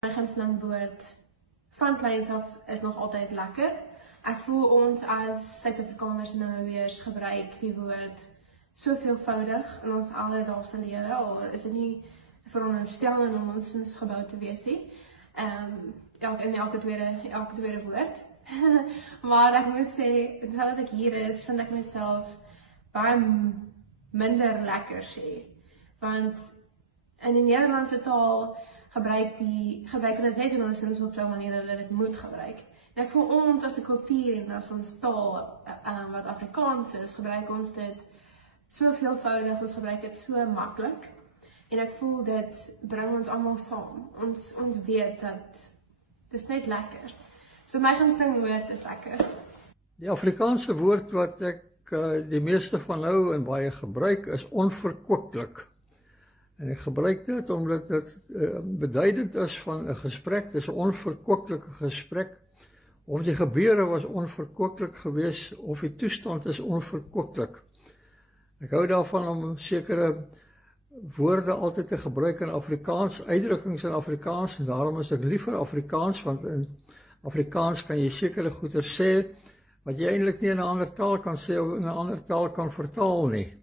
My gunsteling woord van kleins af is nog altyd lekker. Ek voel ons as Suid-Afrikaners en Namibiërs gebruik die woord so veelvoudig in ons alledaagse lewe, al is dit nie veronderstelling om ons gebou te wees nie. In elke tweede woord. Maar ek moet sê, terwyl ek hier is, vind ek myself baie minder lekker sê. Want in die Nederlandse taal gebruik hulle dit net in ons op so 'n manier dat hulle dit moet gebruik. En ek voel ons as 'n kultuur en as ons taal wat Afrikaans is, gebruik ons dit so veelvoudig, ons gebruik dit so maklik. En ek voel dit bring ons almal saam. Ons weet dat dit is net lekker. So my gunsteling woord is lekker. Die Afrikaanse woord wat ek die meeste van nou en baie gebruik is onverkwiklik. En ek gebruik dit omdat dit beduidend is van 'n gesprek, dis 'n onverkwiklike gesprek. Of die gebeure was onverkwiklik geweest of die toestand is onverkwiklik. Ek hou daarvan om sekere woorde altyd te gebruik in Afrikaans, uitdrukkings in Afrikaans, en daarom is ek lief vir Afrikaans, want in Afrikaans kan jy sekere goeie sê wat jy eintlik nie in 'n ander taal kan sê of in 'n ander taal kan vertaal nie.